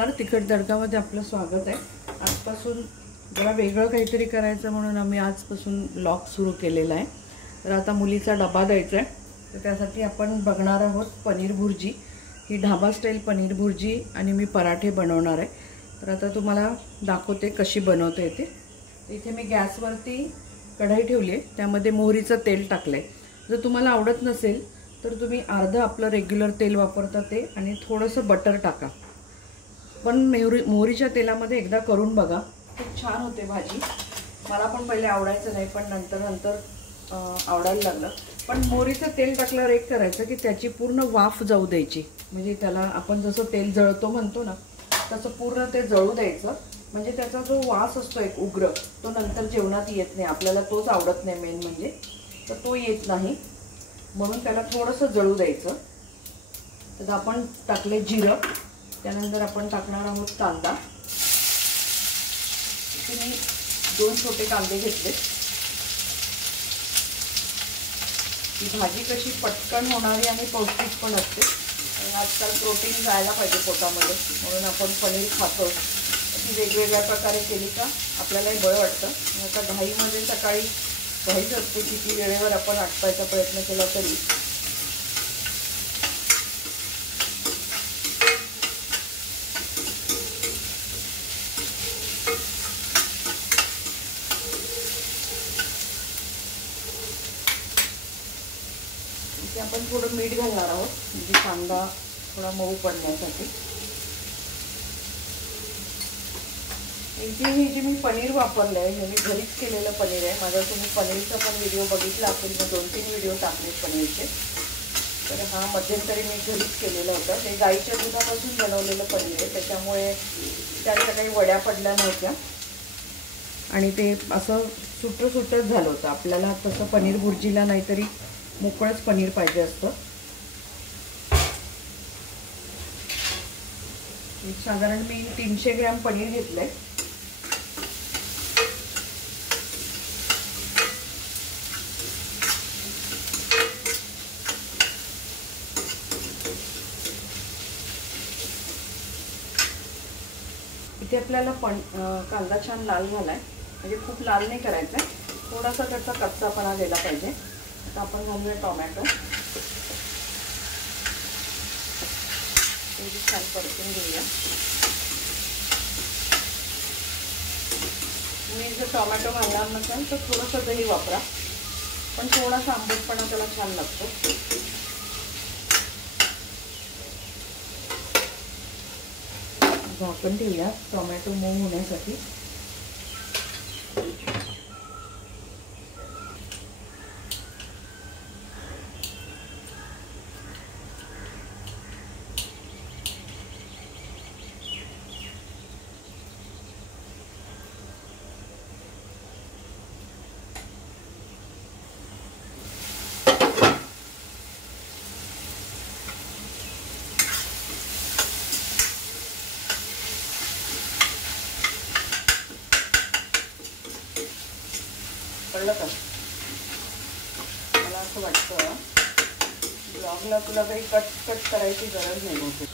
नमस्कार, तिखट तडकामध्ये आपलं स्वागत आहे। आजपासून जरा वेगळं काहीतरी करायचं म्हणून आम्ही आजपासून ब्लॉग सुरू केलेला आहे। तर आता मुलीचा डबा द्यायचा आहे, तर त्यासाठी आपण बघणार आहोत पनीर भुर्जी। ही ढाबा स्टाईल पनीर भुर्जी आणि मी पराठे बनवणार आहे। तर आता तुम्हाला दाखवते कशी बनवते ते। इथे मी गॅसवरती कढई ठेवली आहे, त्यामध्ये मोहरीचं तेल टाकलंय। जर तुम्हाला आवडत नसेल तर तुम्ही अर्ध आपलं रेग्युलर तेल वापरता ते आणि थोडंसं बटर टाका। पण मोहरीच्या तेलामध्ये एकदा करून बघा, खूप छान होते भाजी। मला पण पहिले आवडायचं नाही, पण नंतर आवडायला लागलं। पण मोहरीचं तेल टाकल्यावर एक करायचं की त्याची पूर्ण वाफ जाऊ द्यायची, म्हणजे त्याला आपण जसं तेल जळतो म्हणतो ना, तसं पूर्ण ते जळू द्यायचं। म्हणजे त्याचा जो वास असतो एक उग्र, तो नंतर जेवणात येत नाही। आपल्याला तोच आवडत नाही मेन म्हणजे, तर तो येत नाही, म्हणून त्याला थोडंसं जळू द्यायचं। तर आपण टाकले जिरं, त्यानंतर आपण टाकणार आहोत कांदा। इथे मी 2 छोटे कांदे घेतले। ही भाजी कशी पटकन होणारी आणि पौष्टिक पण असते, आणि आजकाल प्रोटीन जायला पाहिजे पोटामध्ये, म्हणून आपण पनीर खातो। ती वेगवेगळ्या प्रकारे केली का आपल्यालाही बरं वाटतं। आता घाईमध्ये सकाळी घाईच असते, किती वेळेवर आपण आटपायचा प्रयत्न केला तरी। इथे आपण थोडं मीठ घालणार आहोत, म्हणजे कांदा थोडा मऊ पडण्यासाठी। इथे हे जे मी पनीर वापरलं आहे, हे मी घरीच केलेलं पनीर आहे। माझा तुम्ही पनीरचा पण व्हिडिओ बघितला असेल, मी 2-3 व्हिडिओ टाकले पनीरचे। तर हा मध्यंतरी मी घरीच केलेलं होतं। ते गाईच्या दुधापासून बनवलेलं पनीर आहे, त्याच्यामुळे त्याच्या काही वड्या पडल्या नव्हत्या आणि ते असं सुटं झालं होतं। आपल्याला तसं पनीर भुर्जीला नाहीतरी मोकळंच पनीर पाहिजे असतं। साधारण मी 300 ग्रॅम पनीर घेतलंय। इथे आपल्याला कांदा छान लाल झालाय, म्हणजे खूप लाल नाही करायचा, थोडासा त्याचा कच्चापणा गेला पाहिजे। आता आपण घालूया टोमॅटो, ते छान परतून घेऊया। तुम्ही जर टोमॅटो घालणार नसेल तर थोडंसं दही वापरा, पण थोडासा आंबटपणा त्याला छान लागतो। झाकण ठेवूया टोमॅटो मऊ होण्यासाठी। कळलं का? मला असं वाटतं ब्लॉगला तुला काही कट करायची गरज नाही बहुतेक।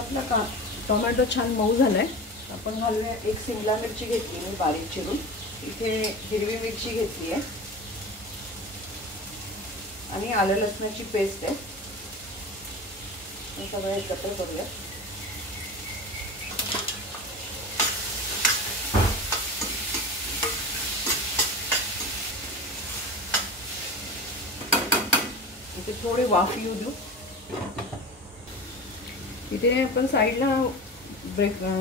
आपला टोमॅटो छान मऊ झालाय। आपण घालूया एक शिमला मिरची घेतली मी बारीक चिरून, इथे हिरवी मिरची घेतली आहे आणि आलं लसणाची पेस्ट आहे। हे सगळं एकत्र करूया। इथे थोडी वाफ येऊ देऊ। इथे आपण साईडला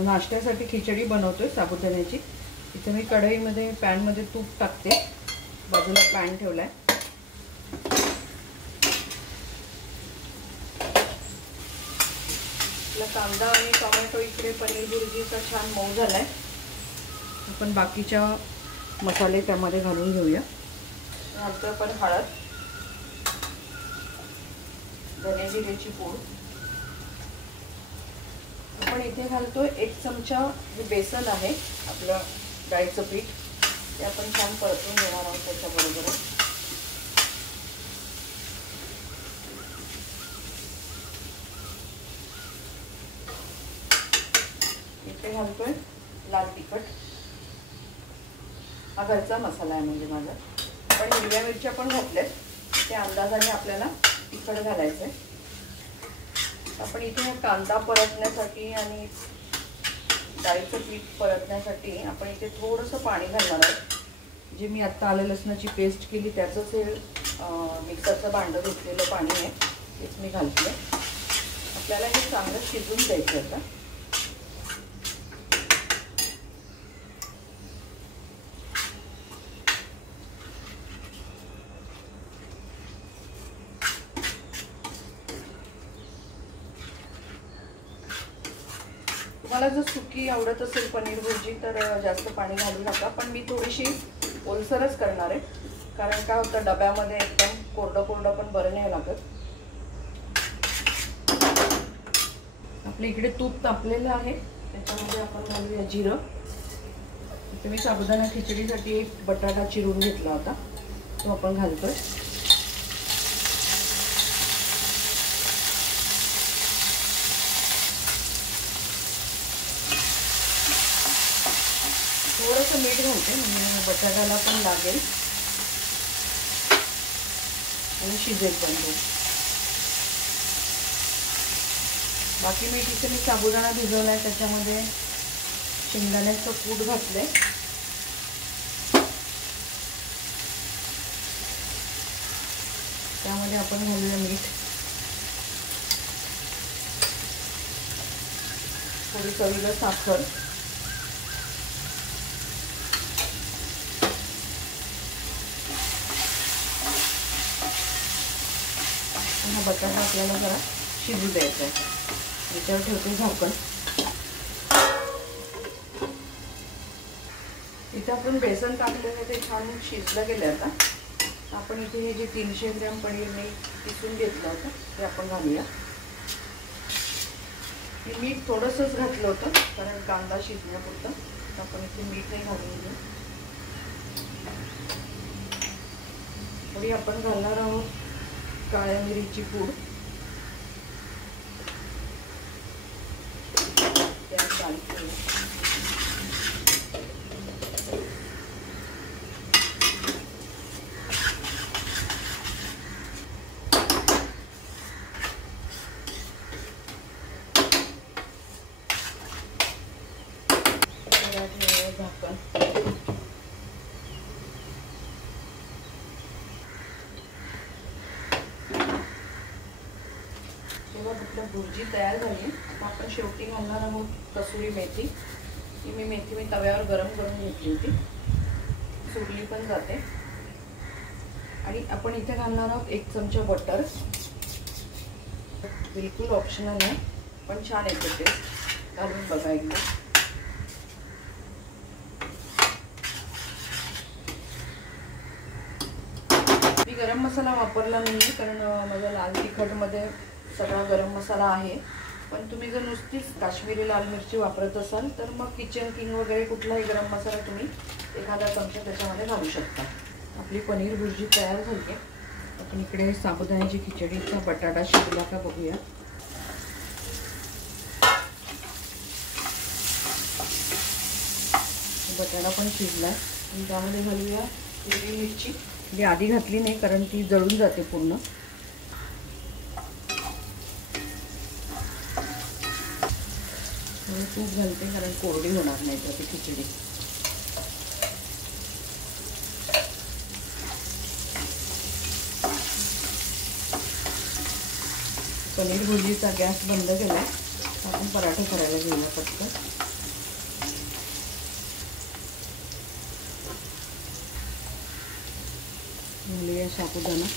नाश्त्यासाठी खिचडी बनवतोय साबुदाण्याची। इथे मी कढईमध्ये पॅनमध्ये तूप टाकते, बाजूला पॅन ठेवलाय। आपला कांदा आणि टोमॅटो इकडे पनीर भुर्जीचा छान मऊ झालाय। आपण बाकीच्या मसाले त्यामध्ये घालून घेऊया. नंतर आपण हळद, धने जिऱ्याची पूड, आपण इथे घालतोय 1 चमचा जे बेसन आहे आपलं डाळीचं पीठ, ते आपण छान परतून घेणार आहोत त्याच्याबरोबर. इथे घालतोय लाल तिखट, हा घरचा मसाला आहे म्हणजे माझा. पण हिरव्या मिरच्या पण घातल्यात, त्या अंदाजाने आपल्याला तिखट घालायचं आहे. आपण इथे कांदा परतण्यासाठी आणि डाळीचं पीठ परतण्यासाठी आपण इथे थोडंसं पाणी घालणार आहे. जे मी आत्ता आलं लसणाची पेस्ट केली त्याचंच हे मिक्सरचं भांडं घेतलेलं पाणी आहे, तेच मी घालते. आपल्याला हे चांगलं शिजून द्यायचं आता. तुम्हाला जर सुकी आवडत असेल पनीर भुर्जी तर जास्त पाणी घालू नका, पण मी थोडीशी ओलसरच करणार आहे. कारण काय होतं, डब्यामध्ये एकदम कोरडं कोरडं पण बरं नाही लागत. आपल्या इकडे तूप तापलेलं आहे, त्याच्यामध्ये आपण घालूया जिरं. इथे मी साबुदाणा खिचडीसाठी एक बटाटा चिरून घेतला होता, तो आपण घालतोय. थोडंसं मीठ घालते म्हणजे बटाट्याला पण लागेल आणि शिजेल पण तो. बाकी मी तिथे साबुदाणा भिजवला आहे, त्याच्यामध्ये शेंगदाण्याचं कूट घातलंय. त्यामध्ये आपण घालूया मीठ, थोडी चवीला साखर, हा बटाटा आपल्याला जरा शिजू द्यायचा आहे. याच्यावर ठेवते झाकण. इथे आपण बेसन टाकलेलं ते छान शिजलं गेलं. आता आपण इथे हे जे 300 ग्रॅम पनीर मी किसून घेतलं होतं ते आपण घालूया. मी मीठ थोडंसंच घातलं होतं कारण कांदा शिजण्यापुरतं, तर आपण इथे मीठ नाही घालून घेऊ. थोडी आपण घालणार आहोत काळ्या मिरीची पूड, झाकण. आपलं भुर्जी तयार झाली. आता आपण शेवटी घालणार आहोत कसुरी मेथी. ही मेथी तव्यावर गरम करून घेतली होती, सुरली पण जाते. आणि आपण इथे घालणार आहोत 1 चमचा बटर. बिलकुल ऑप्शनल आहे, पण छान येते ते, घालून बघा एकदा. मी गरम मसाला वापरला नाही कारण माझ्या लाल तिखटमध्ये सगळा गरम मसाला आहे. पण तुम्ही जर नुसतीच काश्मीरी लाल मिरची वापरत असाल तर मग किचन किंग वगैरे कुठलाही गरम मसाला तुम्ही एखादा चमचा त्याच्यामध्ये घालू शकता. आपली पनीर भुर्जी तयार झाली आहे. आपण इकडे साबुदाण्याची खिचडीचा बटाटा शिजला का बघूया. बटाटा पण शिजला आणि त्यामध्ये घालूया हिरवी मिरची. जी आधी घातली नाही कारण ती जळून जाते पूर्ण. तूप घालते कारण कोरडी होणार नाही तर ती खिचडी. पनीर भुर्जीचा गॅस बंद केला. आपण पराठे करायला घेऊया फक्त. घालूया साबुदाणा.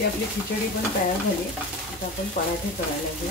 ती आपली खिचडी पण तयार झाली. आता आपण पराठे करायला घेऊ.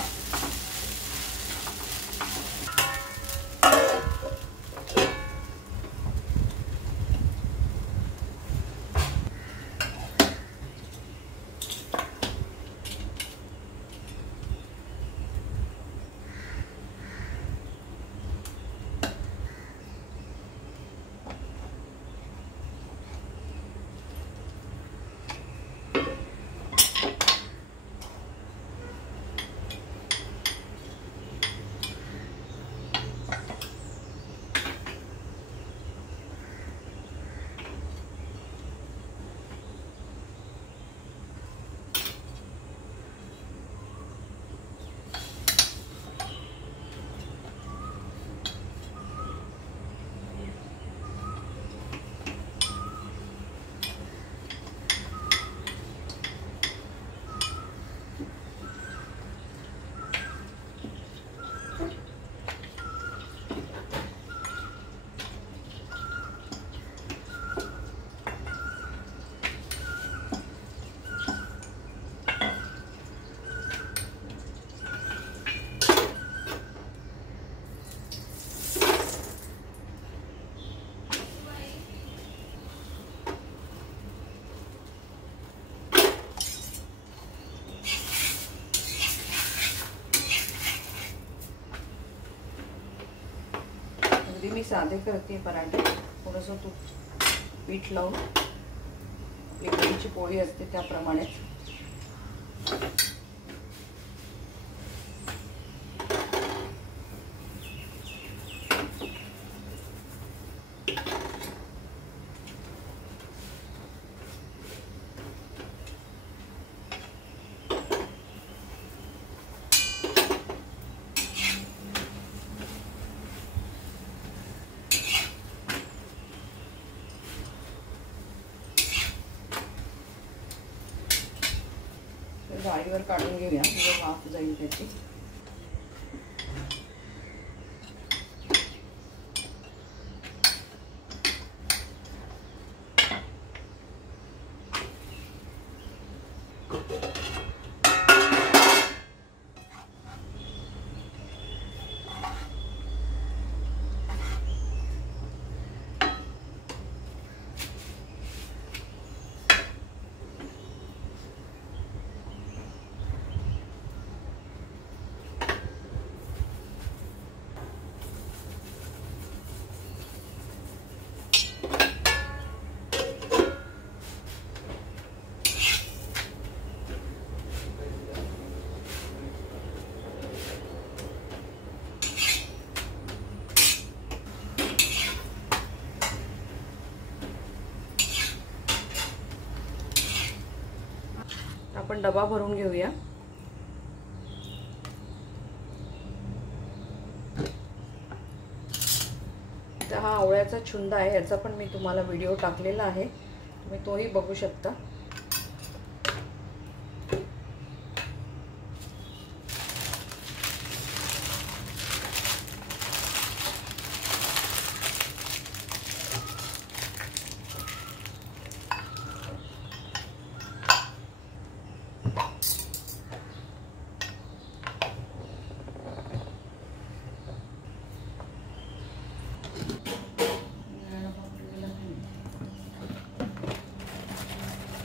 मी साधे करते पराठे. थोडंसं तूप पीठ लावून लिंबूची पोळी असते त्याप्रमाणे. जाळीवर काढून घेऊया, म्हणजे वाफ जाईल त्याची. आपण डबा भरून घेऊया. तर हा आवळ्याचा छुंदा आहे, याचा पण मी तुम्हाला व्हिडिओ टाकलेला आहे, तुम्ही तोही बघू शकता.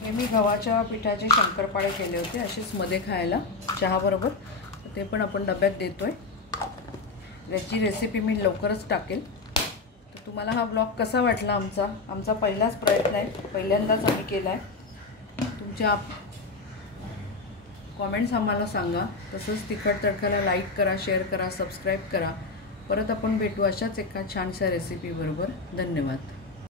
हे मी गव्हाच्या पिठाचे शंकरपाळे केले होते असेच मध्ये खायला चहाबरोबर, ते पण आपण डब्यात देतोय. याची रेसिपी मी लवकरच टाकेल. तर तुम्हाला हा ब्लॉग कसा वाटला? आमचा पहिलाच प्रयत्न आहे, पहिल्यांदाच आम्ही केला आहे. तुमच्या कमेंट्स आम्हाला सांगा. तसंच तिखट तडकाला लाईक करा, शेअर करा, सबस्क्राईब करा. परत आपण भेटू अशाच एका छानशा रेसिपी बरोबर. धन्यवाद.